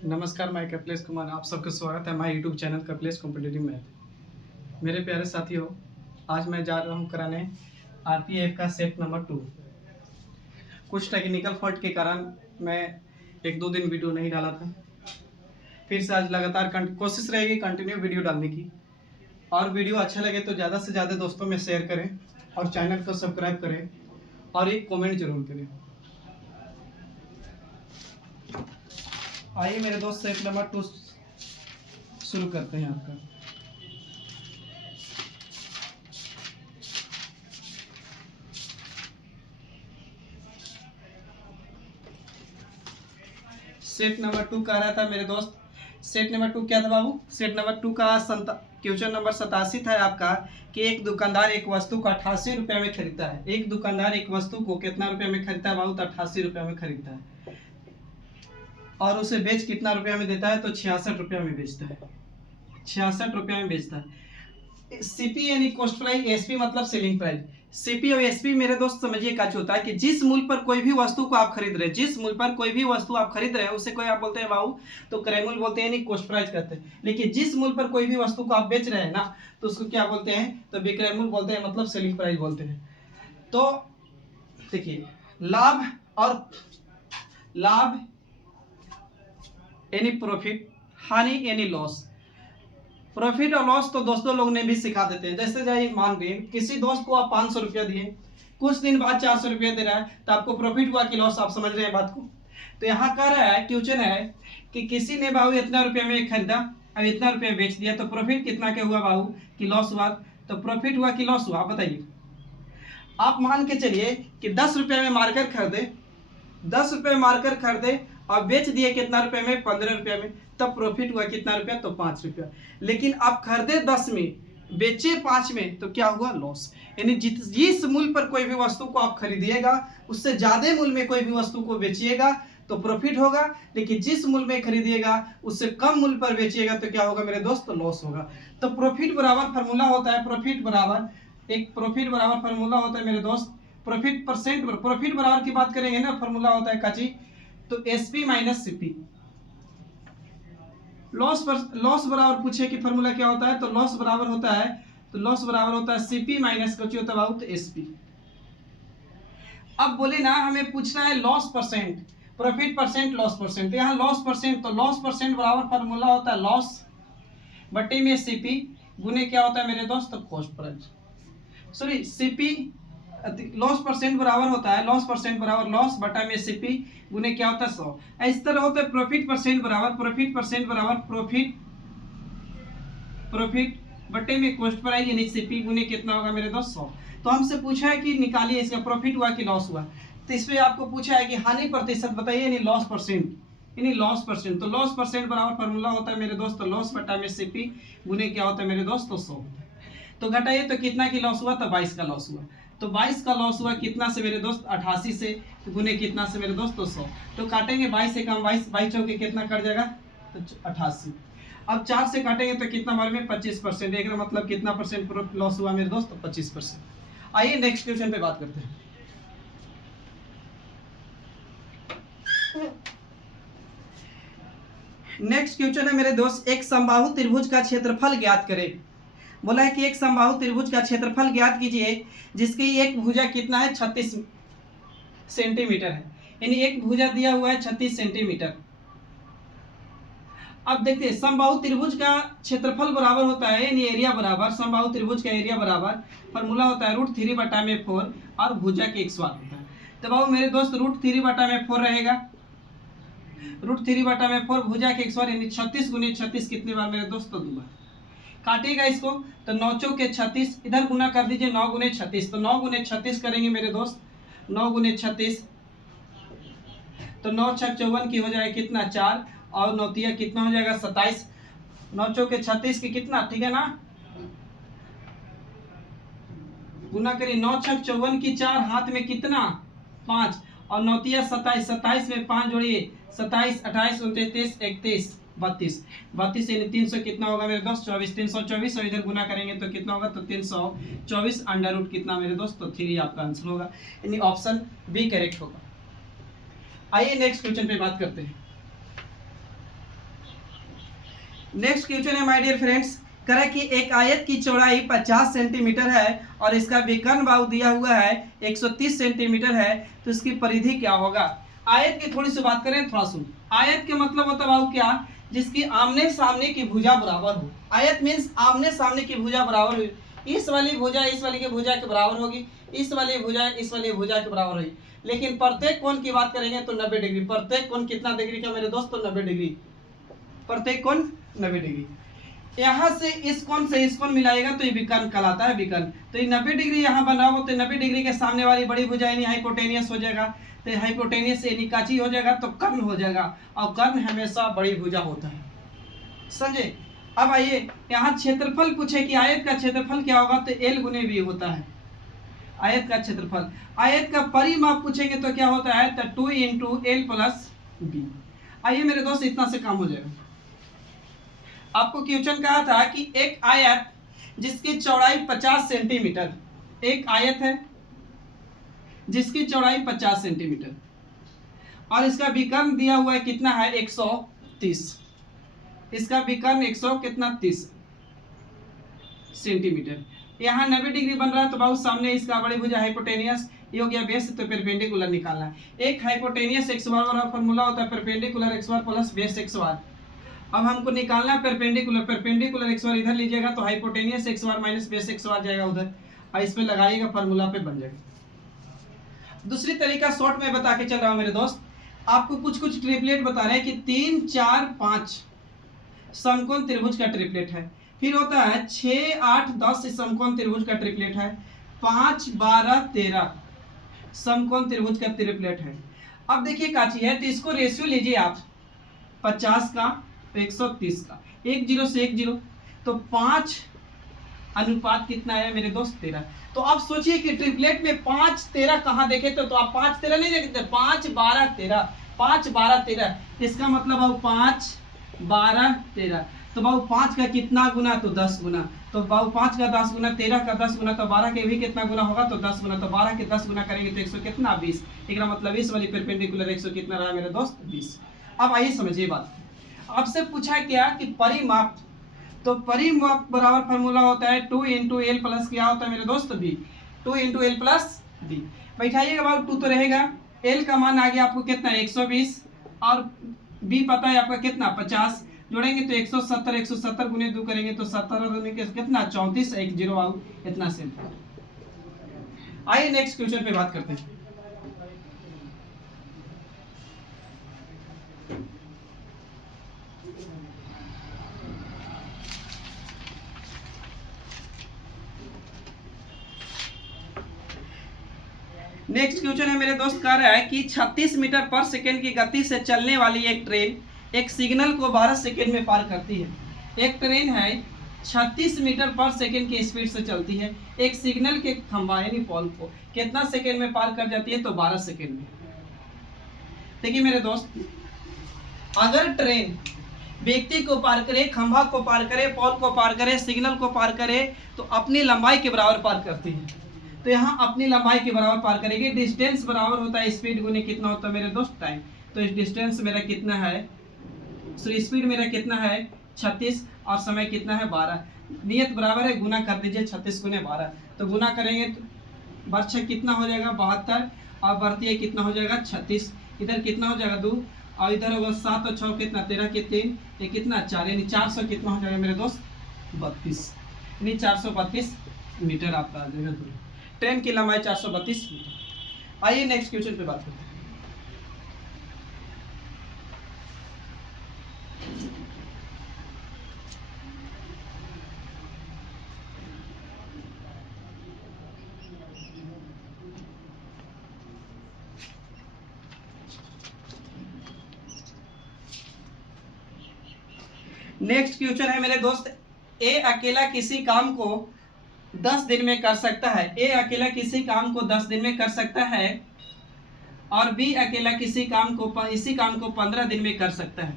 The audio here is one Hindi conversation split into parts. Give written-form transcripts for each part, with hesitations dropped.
नमस्कार, मैं कपिलेश कुमार। आप सबका स्वागत है हमारे YouTube channel Kapilesh competitive math. मेरे प्यारे साथियों, आज मैं जा रहा हूँ कराने आरपीएफ का सेट नंबर 2। कुछ टेक्निकल फॉल्ट के कारण मैं 1-2 दिन वीडियो नहीं डाला था। फिर से आज लगातार कोशिश रहेगी कंटिन्यू वीडियो डालने की। और वीडियो अच्छा लगे तो ज़्यादा से ज़्यादा दोस्तों में शेयर करें और चैनल को सब्सक्राइब करें और एक कॉमेंट जरूर करें। आइए मेरे दोस्त, सेट नंबर 2 शुरू करते हैं आपका। सेट नंबर 2 कह रहा था मेरे दोस्त। सेट नंबर 2 क्या था बाबू? सेट नंबर 2 का क्वेश्चन नंबर 87 था आपका कि एक दुकानदार एक वस्तु को 88 रुपये में खरीदता है। एक दुकानदार एक वस्तु को कितना रुपये में खरीदता है बाबू? तो 88 रुपये में खरीदता है। और उसे बेच कितना रुपया में देता है? तो 66 रुपया में बेचता है। 66 रुपया में बेचता है। सीपी यानी कॉस्ट प्राइस, एसपी मतलब सेलिंग प्राइस। सीपी और एसपी मेरे दोस्त समझिए क्या होता है कि जिस मूल्य पर कोई भी वस्तु को आप खरीद रहे हैं, जिस मूल्य पर कोई भी वस्तु आप खरीद रहे हैं उसे कोई आप बोलते हैं बाबू तो क्रय मूल्य बोलते हैं, नहीं कॉस्ट प्राइस कहते हैं। लेकिन जिस मूल्य पर कोई भी वस्तु को आप बेच रहे हैं ना, तो उसको क्या बोलते हैं? तो विक्रय मूल्य बोलते हैं, मतलब सेलिंग प्राइस बोलते हैं। तो देखिए, लाभ यानी प्रॉफिट, हानि यानी लॉस। प्रॉफिट और लॉस तो दोस्तों लोग ने भी सिखा देते हैं। जैसे जाइए, मान लीजिए किसी दोस्त को आप 500 रुपया दिए, कुछ दिन बाद 400 रुपया दे रहा है, तो आपको प्रॉफिट हुआ कि लॉस? आप समझ रहे हैं बात को? तो यहाँ कह रहा है, क्वेश्चन है कि किसी ने बाबू इतना रुपया में खरीदा, अब इतना रुपया बेच दिया, तो प्रॉफिट कितना के हुआ बाबू कि लॉस हुआ? तो प्रॉफिट हुआ कि लॉस हुआ? आप बताइए। आप मान के चलिए कि 10 रुपये में मार्कर खरीदे, 10 रुपये मार्कर खरीदे और बेच दिए कितना रुपये में? 15 रुपये में। तब प्रॉफिट हुआ कितना रुपया? तो 5 रुपया। लेकिन आप खरीदे 10 में, बेचे 5 में, तो क्या हुआ? लॉस। यानी जिस मूल्य पर कोई भी वस्तु को आप खरीदिएगा उससे ज्यादा मूल्य में कोई भी वस्तु को बेचिएगा तो प्रॉफिट होगा। लेकिन जिस मूल्य में खरीदिएगा उससे कम मूल्य पर बेचिएगा तो क्या होगा मेरे दोस्त? तो लॉस होगा। तो प्रॉफिट बराबर फॉर्मूला होता है, प्रॉफिट बराबर फॉर्मूला होता है मेरे दोस्त, प्रॉफिट परसेंट। प्रॉफिट बराबर की बात करेंगे ना, फॉर्मूला होता है काची, तो एसपी माइनस सीपी। लॉस बराबर पूछे कि फॉर्मूला क्या होता है, तो लॉस बराबर होता है सीपी माइनस कुछ होता है तो एसपी। अब बोले ना हमें पूछना है loss percent, profit percent, loss percent. यहाँ लॉस परसेंट, तो लॉस परसेंट बराबर फॉर्मूला होता है लॉस बटे में सीपी गुने क्या होता है मेरे दोस्त? तो cost price. Sorry, CP loss percent बराबर होता है लॉस बटा में सीपी गुने क्या होता है? 100। इस तरह होता है प्रॉफिट परसेंट बराबर प्रॉफिट बटे में कॉस्ट प्राइस यानी सीपी गुने कितना होगा मेरे दोस्त? 100। तो हमसे पूछा है कि निकालिए इसका प्रॉफिट हुआ कि लॉस हुआ। तो इस पे आपको पूछा है कि हानि प्रतिशत बताइए, यानी लॉस परसेंट। तो लॉस परसेंट बराबर फॉर्मूला होता है मेरे दोस्त लॉस बटा में सीपी गुने क्या होता है मेरे दोस्त? तो 100। तो घटाइए तो कितना की लॉस हुआ? तो 22 का लॉस हुआ। तो 22 का लॉस हुआ कितना से मेरे दोस्त? 88 से गुने कितना से मेरे दोस्त? तो 100। तो काटेंगे 22 से कम 22 चौके कितना कट जाएगा? तो 88। अब 4 से काटेंगे तो कितना बार में? 25%। एक मतलब कितना परसेंट लॉस हुआ मेरे दोस्त? तो 25%। आइए नेक्स्ट क्वेश्चन पे बात करते हैं। नेक्स्ट क्वेश्चन है मेरे दोस्त, एक समबाहु त्रिभुज का क्षेत्रफल ज्ञात करें। बोला है कि एक समबाहु त्रिभुज का क्षेत्रफल ज्ञात कीजिए जिसकी एक भुजा कितना है? 36 सेंटीमीटर है। यानी एक भुजा दिया हुआ है 36 सेंटीमीटर। अब देखते हैं, समबाहु त्रिभुज का क्षेत्रफल बराबर होता है यानी एरिया बराबर, समबाहु त्रिभुज का एरिया बराबर फॉर्मूला होता है √3 बटा में 4 और भुजा के x वार होता है। तो बाबू मेरे दोस्त √3 बटा में 4 रहेगा, √3 बटा में 4 भुजा के x वार यानी 36 गुने 36 कितने बार मेरे दोस्त? तो 2 बार। काटेगा इसको तो 9 चौके 36, इधर गुना कर दीजिए 9 गुने 36। तो 9 गुने 36 करेंगे मेरे दोस्त, 9 गुने 36 तो 9 छक 54 की हो जाएगा कितना? 4 और 9 तिया कितना हो जाएगा? 27। 9 चौके 36 की कितना? ठीक है ना, गुना करिए 9 छक 54 की 4 हाथ में कितना? 5 और 9 तिया 27, 27 में 5 जोड़िए 27, 28, 29, 31, 32 यानी 300 कितना होगा मेरे दोस्त? 24। 324 और इधर गुना करेंगे तो कितना होगा? तो 324 अंडर रूट कितना मेरे दोस्त? तो 3 आपका आंसर होगा, यानी ऑप्शन बी करेक्ट होगा। आइए नेक्स्ट क्वेश्चन पे बात करते हैं। नेक्स्ट क्वेश्चन है माय डियर फ्रेंड्स, करा कि एक आयत की चौड़ाई 50 सेंटीमीटर है और इसका विकर्ण बाहु दिया हुआ है 130 सेंटीमीटर है, तो इसकी परिधि क्या होगा। आयत की थोड़ी सी बात करें, थोड़ा सुन। आयत के मतलब होता है बाहु क्या, जिसकी आमने सामने की भुजा बराबर हो। आयत मीन्स आमने सामने की भुजा बराबर हो। इस वाली भुजा इस वाली की भुजा के बराबर होगी, इस वाली भुजा इस वाली भुजा के बराबर होगी। लेकिन प्रत्येक कोण की बात करेंगे तो 90 डिग्री। प्रत्येक कोण कितना डिग्री का मेरे दोस्त, तो 90 डिग्री। प्रत्येक कोण 90 डिग्री। यहाँ से इस कोण मिलाएगा तो ये विकर्ण कहलाता है, विकर्ण। तो ये 90 डिग्री यहाँ बना हो, तो 90 डिग्री के सामने वाली बड़ी भुजा यानी हाइपोटेनियस हो जाएगा। तो हाइपोटेनियस यानी काची हो जाएगा तो कर्ण हो जाएगा, और कर्ण हमेशा बड़ी भुजा होता है, समझे। अब आइए यहाँ क्षेत्रफल पूछे कि आयत का क्षेत्रफल क्या होगा, तो L गुने B होता है आयत का क्षेत्रफल। आयत का परिमाप पूछेंगे तो क्या होता है, तो 2 × L + B। आइए मेरे दोस्त, इतना से काम हो जाएगा। आपको क्वेश्चन कहा था कि एक आयत जिसकी चौड़ाई 50 सेंटीमीटर, एक आयत है जिसकी चौड़ाई 50 सेंटीमीटर और इसका विकर्ण दिया हुआ है कितना है, 130। इसका विकर्ण 130 सेंटीमीटर। यहाँ 90 डिग्री बन रहा है, तो बहुत सामने इसका बड़ी भुजा हाइपोटेनियस, ये हो गया बेस, तो परपेंडिकुलर निकालना है। एक हाइपोटेनियस x बार वाला फॉर्मूला होता है परपेंडिकुलर x बार प्लस बेस x बार। अब हमको निकालना है परपेंडिकुलर x बार इधर लीजिएगा तो हाइपोटेनियस x बार माइनस बेस x बार जाएगा उधर, और इस पे लगाइएगा फार्मूला पे बन जाएगा। दूसरी तरीका शॉर्ट में बता के चल रहा हूँ मेरे दोस्त, आपको कुछ ट्रिपलेट बता रहे हैं कि 3, 4, 5 समकोण त्रिभुज का ट्रिपलेट है। फिर होता है 6, 8, 10 समकोण त्रिभुज का ट्रिपलेट है। 5, 12, 13 समकोण त्रिभुज का ट्रिपलेट है। अब देखिए काची है, तो इसको रेशियो लीजिए आप 50 का 130 का, 1 0 से 1 0, तो 5 अनुपात कितना है मेरे दोस्त, 13। तो आप सोचिए कि ट्रिपलेट में 5, 13 कहाँ देखे, तो आप 5, 13 नहीं देखते, 5, 12, 13, 5, 12, 13। इसका मतलब अब 5, 12, 13, तो बाबू 5 का कितना गुना, तो 10 गुना। तो बाबू 5 का 10 गुना, 13 का 10 गुना, तो 12 के भी कितना गुना होगा, तो 10 गुना। तो 12 के 10 गुना करेंगे तो 100 कितना, 20। एक मतलब इस वाली परपेंडिकुलर 100 कितना रहा मेरे दोस्त, 20। अब आइए समझिए बात। आपसे पूछा क्या कि परिमाप, तो परिमाप बराबर फार्मूला होता है 2 × L प्लस क्या होता है मेरे दोस्त, B। 2 × L + B। बैठाइएगा बाबू, 2 तो रहेगा, L का मान आ गया आपको कितना, 120, और B पता है आपका कितना, 50। जोड़ेंगे तो 170, 170 गुने 2 करेंगे तो 70 गुने के कितना, 34, 1 0 आउ, इतना सिंपल। आइए नेक्स्ट क्वेश्चन पे बात करते हैं। नेक्स्ट क्वेश्चन है मेरे दोस्त, कह रहा है कि 36 मीटर पर सेकेंड की गति से चलने वाली एक ट्रेन एक सिग्नल को 12 सेकेंड में पार करती है। एक ट्रेन है 36 मीटर पर सेकेंड की स्पीड से चलती है, एक सिग्नल के खंभा यानी पोल को कितना सेकेंड में पार कर जाती है, तो 12 सेकेंड में। देखिए मेरे दोस्त, अगर ट्रेन व्यक्ति को पार करे, खंभा को पार करे, पोल को पार करे, सिग्नल को पार करे, तो अपनी लंबाई के बराबर पार करती है। तो यहाँ अपनी लंबाई के बराबर पार करेगी। डिस्टेंस बराबर होता है स्पीड गुने कितना होता है मेरे दोस्त, टाइम। तो इस डिस्टेंस मेरा कितना है, सो स्पीड मेरा कितना है 36 और समय कितना है 12। नियत बराबर है, गुना कर दीजिए 36 गुने 12। तो गुना करेंगे तो वर्ष कितना हो जाएगा 72, और बढ़ती कितना हो जाएगा 36। इधर कितना हो जाएगा 2, और इधर होगा 7 और 6 कितना 13 के 3, ये कितना 4, यानी 400 कितना हो जाएगा मेरे दोस्त 32, यानी 432 मीटर आपका आ जाएगा दूर। ट्रेन की लंबाई 432 मीटर। आइए नेक्स्ट क्वेश्चन पे बात करते हैं। नेक्स्ट क्वेश्चन है मेरे दोस्त, ए अकेला किसी काम को 10 दिन में कर सकता है। ए अकेला किसी काम को 10 दिन में कर सकता है, और बी अकेला इसी काम को 15 दिन में कर सकता है।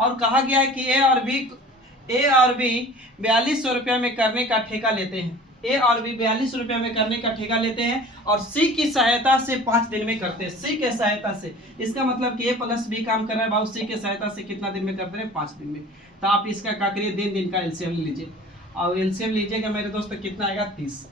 और कहा गया है कि ए और बी 4200 रुपये में करने का ठेका लेते हैं। ए और बी 42 रुपये में करने का ठेका लेते हैं और सी की सहायता से 5 दिन में करते हैं। सी के सहायता से, इसका मतलब कि ए प्लस बी काम कर रहा है बाबू, सी के सहायता से कितना दिन में करते हैं? 5 दिन में। तो आप इसका क्या करिए, दिन का एलसीएम लीजिए और एलसीएम लीजिएगा मेरे दोस्त, कितना आएगा? 30।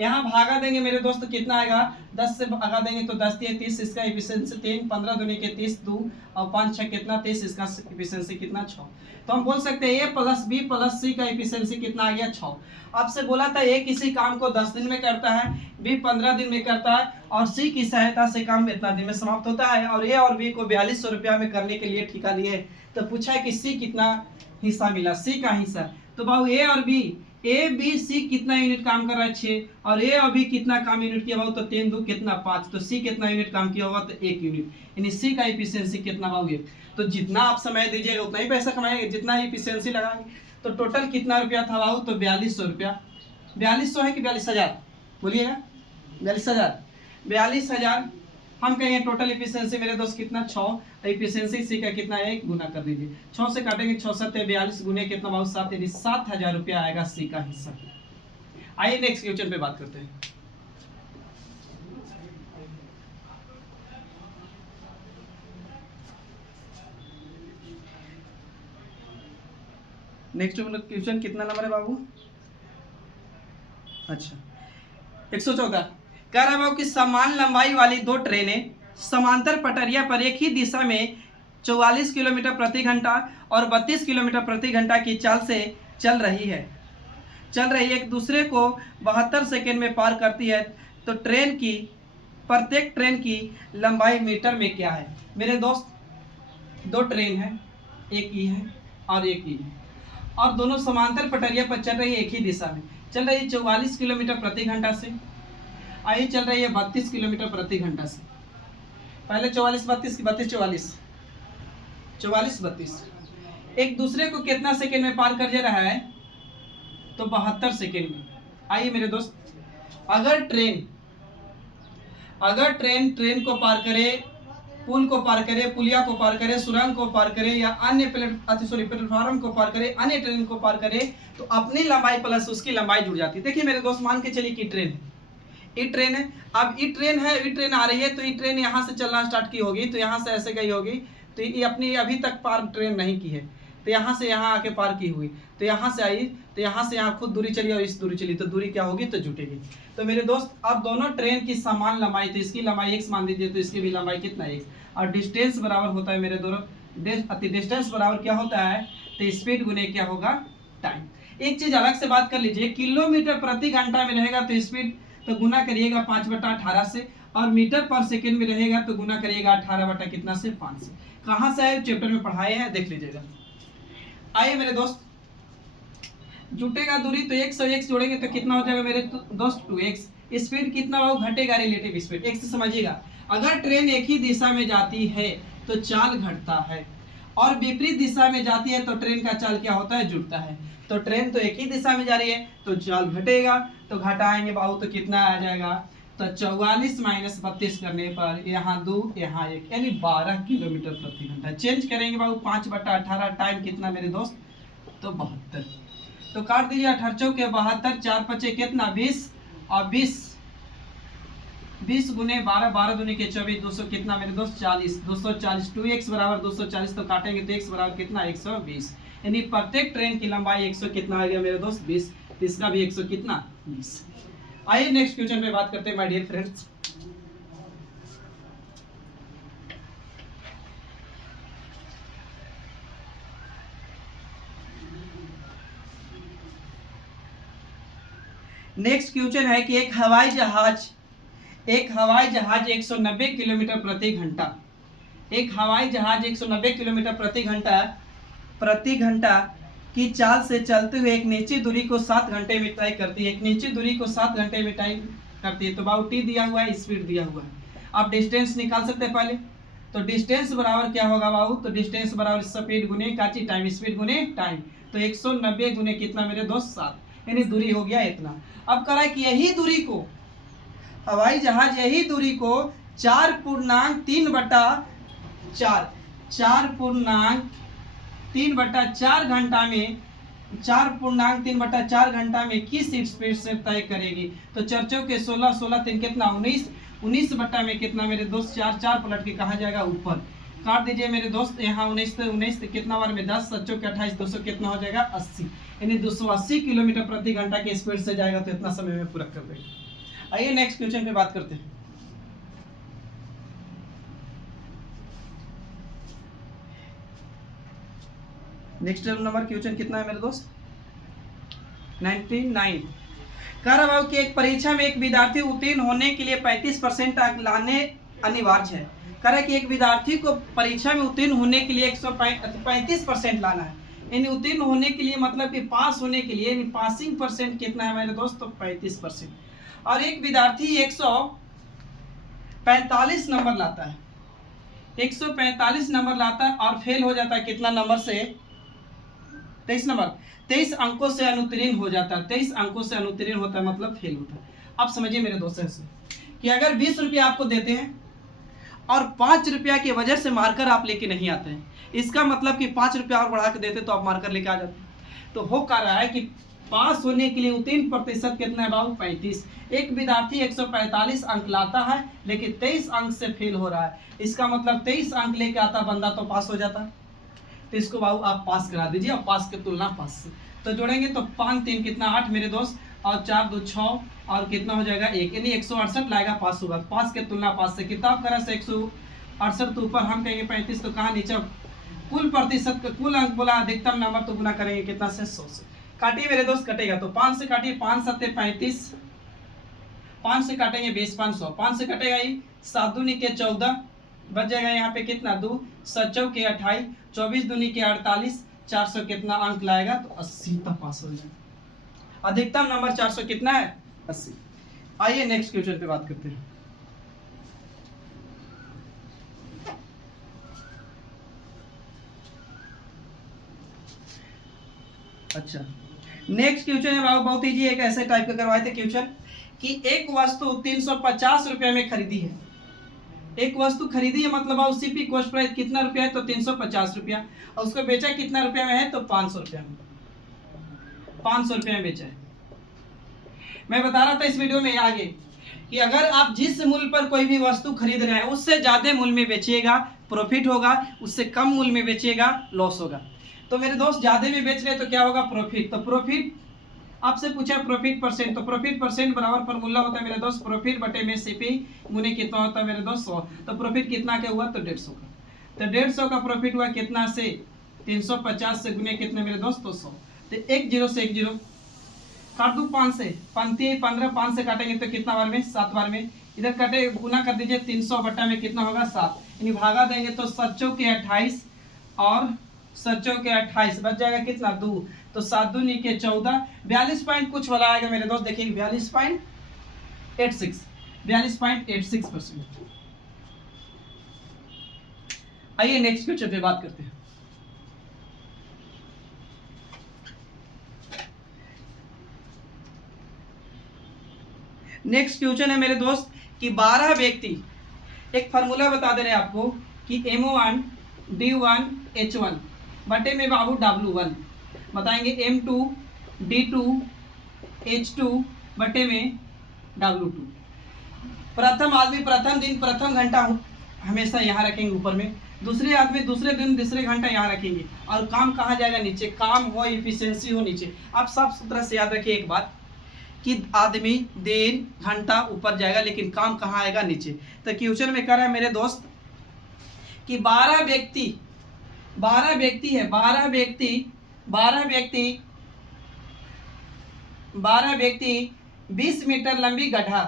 यहाँ भागा देंगे मेरे दोस्त, कितना आएगा? 10 से भागा देंगे तो 10 3 30, इसका एफिशिएंसी 3, 15 दूनी के 30, 2 और 5 6 कितना? 30, इसका एफिशिएंसी कितना? 6। तो हम बोल सकते हैं ए प्लस बी प्लस सी का एफिशिएंसी कितना आ गया? 6। आपसे बोला था ए किसी काम को 10 दिन में करता है, बी 15 दिन में करता है और सी की सहायता से काम इतना दिन में समाप्त होता है, और ए और बी को 4200 रुपया में करने के लिए ठेका लिए। तो पूछा है कि सी कितना हिस्सा मिला, सी का हिस्सा। तो बाबू ए और बी, ए बी सी कितना यूनिट काम कर रहा है? 6। और ए और बी कितना काम यूनिट किया बाबू? तो 3 2 कितना? 5। तो सी कितना यूनिट काम किया होगा? तो 1 यूनिट, यानी सी का एफिशिएंसी कितना बाबू? 1। तो जितना आप समय दीजिएगा उतना ही पैसा कमाएंगे, जितना ही एफिशिएंसी लगाएंगे। तो टोटल कितना रुपया था बाबू? तो 4200 रुपया। 4200 है कि 42,000? बोलिएगा। 42,000। 42,000 हम कहेंगे टोटल एफिशिएंसी मेरे दोस्त कितना? 6। एफिशिएंसी सी का कितना है? 1 गुना कर दीजिए, 6 से काटेंगे 6 7 42 गुने कितना बाबू? 7, यानी 7,000 रुपया आएगा सी का हिस्सा। आइए नेक्स्ट क्वेश्चन पे बात करते हैं। नेक्स्ट क्वेश्चन कितना नंबर है बाबू? अच्छा 114। कह रहा है बाबू कि समान लंबाई वाली 2 ट्रेनें समांतर पटरिया पर एक ही दिशा में 44 किलोमीटर प्रति घंटा और 32 किलोमीटर प्रति घंटा की चाल से चल रही है, एक दूसरे को 72 सेकेंड में पार करती है। तो प्रत्येक ट्रेन की लंबाई मीटर में क्या है? मेरे दोस्त 2 ट्रेन है, एक ई है और एक ई है, और दोनों समांतर पटरिया पर चल रही है, एक ही दिशा में चल रही है 44 किलोमीटर प्रति घंटा से, आई चल रही है 32 किलोमीटर प्रति घंटा से। पहले 44 32 की 32 44 44 32, एक दूसरे को कितना सेकेंड में पार कर जा रहा है? तो 72 सेकेंड में। आइए मेरे दोस्त, अगर ट्रेन को पार करे, पुल को पार करे, पुलिया को पार करे, सुरंग को पार करे या अन्य प्लेटफॉर्म को पार करे, अन्य ट्रेन को पार करे, तो अपनी लंबाई प्लस उसकी लंबाई जुड़ जाती है। देखिए मेरे दोस्त, मान के चलिए कि ट्रेन ई ट्रेन है, अब ई ट्रेन है, ई ट्रेन आ रही है, तो ई ट्रेन यहाँ से चलना स्टार्ट की होगी, तो यहाँ से ऐसे गई होगी, तो ये अपनी अभी तक पार ट्रेन नहीं की है, तो यहाँ से यहाँ आके पार की हुई, तो यहाँ से आई, तो यहाँ से यहाँ खुद दूरी चली और इस दूरी चली, तो दूरी क्या होगी? तो जुटेगी। तो मेरे दोस्त, अब दोनों ट्रेन की समान लंबाई, तो इसकी लंबाई x मान दीजिए, तो इसकी भी लंबाई कितना? x, और डिस्टेंस बराबर होता है मेरे दोनों, डिस्टेंस बराबर क्या होता है? तो स्पीड गुने क्या होगा? टाइम। एक चीज अलग से बात कर लीजिए, किलोमीटर प्रति घंटा में रहेगा तो स्पीड तो गुना करिएगा 5/18 से, और मीटर पर सेकेंड में रहेगा तो गुना करिएगा 18 कितना से? 5 से। कहाँ से आए? चैप्टर में पढ़ाए हैं, देख लीजिएगा। आइए मेरे दोस्त, जुटेगा दूरी तो 100 x जोड़ेंगे तो कितना हो जाएगा मेरे दोस्त? 2x। स्पीड कितना हो? घटेगा, रिलेटिव स्पीड। एक से समझिएगा, अगर ट्रेन एक ही दिशा में जाती है तो चाल घटता है, और विपरीत दिशा में जाती है तो ट्रेन का चाल क्या होता है? जुड़ता है। तो ट्रेन तो एक ही दिशा में जा रही है तो चाल घटेगा, तो घटाएंगे बाबू तो कितना आ जाएगा? तो 44 माइनस 32 करने पर यहाँ 2 यहाँ 1, यानी 12 किलोमीटर प्रति घंटा। चेंज करेंगे बाबू 5/18, टाइम कितना मेरे दोस्त? तो 72। तो काट दीजिए 18 चौके 72, 4 5 कितना? 20, और 20 गुने 12, 12 दूनी के 24, 200 कितना मेरे दोस्त? 40, 240। 2x बराबर 240, तो काटेंगे तो x बराबर कितना? 120, यानी प्रत्येक ट्रेन की लंबाई 100 कितना आ गया मेरे दोस्त? 20। इसका भी 100 कितना? 20। आइए नेक्स्ट क्वेश्चन पे बात करते हैं my dear friends. Next question है कि एक हवाई जहाज 190 किलोमीटर प्रति घंटा, एक हवाई जहाज 190 किलोमीटर प्रति घंटा की चाल से चलते हुए एक निश्चित दूरी को 7 घंटे में तय करती है, एक निश्चित दूरी को 7 घंटे में तय करती है। तो बाबू टी दिया हुआ है, स्पीड दिया हुआ है, आप डिस्टेंस निकाल सकते हैं पहले। तो डिस्टेंस बराबर क्या होगा बाबू? तो डिस्टेंस बराबर स्पीड गुने काची टाइम, स्पीड गुने टाइम। तो 190 गुने कितना मेरे दोस्त? 7, यानी दूरी हो गया इतना। अब करा कि यही दूरी को हवाई जहाज 4.3/4 घंटा में 4.3/4 घंटा में किस स्पीड से तय करेगी। तो चर्चों के 16 16 3 कितना 19, 19 बट्टा में कितना मेरे दोस्त 4 4 पलट के कहा जाएगा ऊपर। काट दीजिए मेरे दोस्त, यहाँ 19 से 19 कितना बार में 10, 7 के 28, 200 कितना हो जाएगा 80, यानी 280 किलोमीटर प्रति घंटा की स्पीड से जाएगा। तो इतना समय में पूरा कर देगा। आइए नेक्स्ट क्वेश्चन पे बात करते हैं। नेक्स्ट नंबर क्वेश्चन कितना है मेरे दोस्त 99। कह रहा हूं कि एक परीक्षा में एक विद्यार्थी उत्तीर्ण होने के लिए 35% अंक लाने अनिवार्य है। कह रहा है कि एक विद्यार्थी को परीक्षा में उत्तीर्ण होने के लिए 135% लाना है, यानी उत्तीर्ण होने के लिए मतलब कि पास होने के लिए, यानी पासिंग परसेंट कितना है मेरे दोस्त तो 35%। और एक विद्यार्थी 145 नंबर लाता है, 145 नंबर लाता है और फेल हो जाता है कितना नंबर से 23 नंबर, 23 अंकों से अनुत्तीर्ण हो जाता है। 23 अंकों से अनुत्तीर्ण होता है मतलब फेल होता है। अब समझिए मेरे दोस्त ऐसे कि अगर 20 रुपया आपको देते हैं और 5 रुपया की वजह से मार्कर आप लेके नहीं आते हैं, इसका मतलब कि 5 रुपया और बढ़ा के देते तो आप मार्कर लेके आ जाते। तो हो क्या रहा है कि पास होने के लिए उत्तीर्ण प्रतिशत कितना है बाबू 35। एक विद्यार्थी 145 अंक लाता है लेकिन 23 अंक से फेल हो रहा है, इसका मतलब 23 अंक लेके आता बंदा तो पास हो जाता। तो इसको बाबू आप पास करा दीजिए, और पास की तुलना पास से तो जोड़ेंगे तो 5 3 कितना 8 मेरे दोस्त, और 4 2 6 और कितना हो जाएगा 1, यानी 168 लाएगा पास होगा। पास की तुलना पास से किताब करा से 168 तो ऊपर हम कहेंगे 35, तो कहाँ नीचे कुल प्रतिशत का कुल अंक बोला अधिकतम नंबर तो गुना करेंगे कितना से 100 से। काटिए मेरे दोस्त कटेगा तो 5 से काटिए, 5 7 35, 5 से काटेंगे 20 500, 5 से कटेगा ही 7 दूनी के 14 बच जाएगा यहाँ पे कितना 2 7 के 28, 24 दूनी के 48, 400 कितना अंक लाएगा तो 80 तक पास हो जाएगा। अधिकतम नंबर 400 कितना है 80। आइए नेक्स्ट क्वेश्चन पे बात करते हैं। अच्छा नेक्स्ट क्वेश्चन है बाबू बहुत इजी, एक ऐसे टाइप का करवाए थे क्वेश्चन कि एक वस्तु 350 रुपए में खरीदी है। एक वस्तु खरीदी है मतलब उसी की कॉस्ट प्राइस कितना रुपया है तो 350 रुपया, और उसको बेचा कितना रुपया में है तो 500 रुपया में, 500 रुपया में बेचा है। मैं बता रहा था इस वीडियो में आगे कि अगर आप जिस मूल्य पर कोई भी वस्तु खरीद रहे हैं उससे ज्यादा मूल्य में बेचिएगा प्रॉफिट होगा, उससे कम मूल्य में बेचिएगा लॉस होगा। तो मेरे दोस्त ज्यादा में बेच रहे तो क्या होगा प्रॉफिट। तो प्रॉफिट आपसे पूछा प्रॉफिट परसेंट, तो प्रॉफिट परसेंट बराबर फॉर्मूला होता है मेरे दोस्त प्रॉफिट बटे में सीपी गुने कितना होता है मेरे दोस्त 100। तो प्रॉफिट कितना क्या हुआ तो 150 का, तो 150 का प्रॉफिट हुआ कितना से 350 से गुने कितने मेरे दोस्त तो 100। तो 1 0 से 1 0 काट दूं 5 से, 15 5 से काटेंगे तो कितना बार में 7 बार में, इधर काटे गुना कर दीजिए 300 बट्टा में कितना होगा 7, यानी भागा देंगे तो 7 के 28 और 7 के 28 बच जाएगा कितना 2, तो 7 दूनी के 14, 42 पॉइंट कुछ वाला आएगा मेरे दोस्त देखिए 42.86%। आइए नेक्स्ट क्वेश्चन पे बात करते हैं। नेक्स्ट क्वेश्चन है मेरे दोस्त कि 12 व्यक्ति, एक फार्मूला बता दे रहे हैं आपको कि M1 D1 H1 बटे में बाबू W1 बताएंगे M2 D2 H2 बटे में W2। प्रथम आदमी प्रथम दिन प्रथम घंटा हमेशा यहाँ रखेंगे ऊपर में, दूसरे आदमी दूसरे दिन दूसरे घंटा यहाँ रखेंगे, और काम कहाँ जाएगा नीचे, काम हो इफिशियंसी हो नीचे। आप साफ सुथरा से याद रखिए एक बात कि आदमी दिन घंटा ऊपर जाएगा लेकिन काम कहाँ आएगा नीचे। तो क्वेश्चन में कह रहा है मेरे दोस्त कि 12 व्यक्ति है, 12 व्यक्ति 20 मीटर लंबी गड्ढा,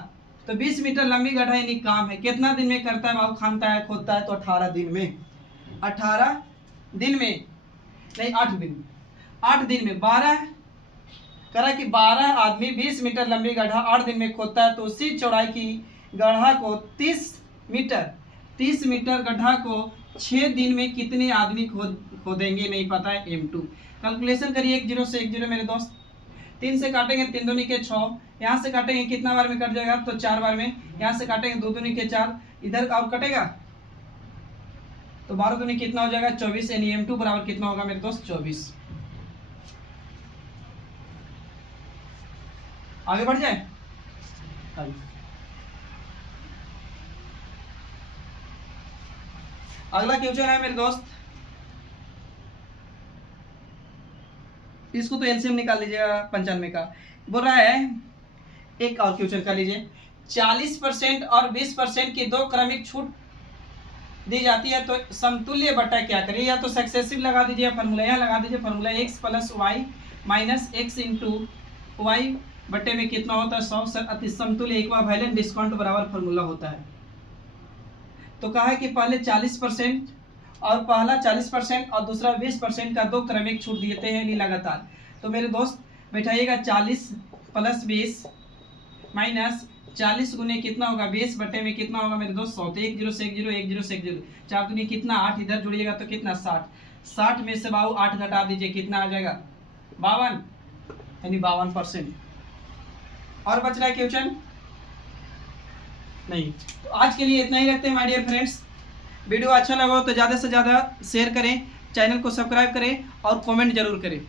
तो 20 मीटर लंबी गड्ढा यानी काम है कितना दिन में करता है बाबू, खानता है खोदता है तो 18 दिन में, 18 दिन में नहीं 8 दिन में, 8 दिन में 12 करा कि 12 आदमी 20 मीटर लंबी गड्ढा 8 दिन में खोदता है, तो उसी चौड़ाई की गड्ढा को 30 मीटर गड्ढा को 6 दिन में कितने आदमी खोदेंगे नहीं पता है M2। कैलकुलेशन करिए 1 0 से 1 0 मेरे दोस्त, 3 से काटेंगे 3 दूनी के 6, यहाँ से काटेंगे कितना बार में कट जाएगा तो 4 बार में, यहाँ से काटेंगे 2 दूनी के 4, इधर और कटेगा तो 12 दूनी कितना हो जाएगा 24, यानी M2 बराबर कितना होगा मेरे दोस्त 24। आगे बढ़ जाए। अगला क्वेश्चन है मेरे दोस्त, इसको तो एलसीएम निकाल लीजिएगा 95 का। बोल रहा है एक और क्वेश्चन कर लीजिए, 40% और 20% की दो क्रमिक छूट दी जाती है तो समतुल्य बट्टा क्या करें? या तो सक्सेसिव लगा दीजिए, फॉर्मूला यहाँ लगा दीजिए, formula x plus y minus x into y बट्टे में कितना होता है 100। अति समतुल्य इक्विवेलेंट डिस्काउंट बराबर फॉर्मूला होता है। तो कहा है कि पहले 40% और पहला 40% और दूसरा 20% का दो क्रमिक छूट देते हैं लगातार। तो मेरे दोस्त बैठाइएगा 40 प्लस 20 माइनस 40 गुने कितना होगा 20 बटे में कितना होगा मेरे दोस्त 100। तो 1 0 से 1 0 1 0 से 1 0 4 दूनी कितना 8, इधर जुड़िएगा तो कितना 60 में से बाबू 8 घटा दीजिए कितना आ जाएगा 52, यानी 52%। और बच रहा है क्वेश्चन नहीं। तो आज के लिए इतना ही रखते हैं माय डियर फ्रेंड्स। वीडियो अच्छा लगा हो तो ज़्यादा से ज़्यादा शेयर करें, चैनल को सब्सक्राइब करें और कमेंट जरूर करें।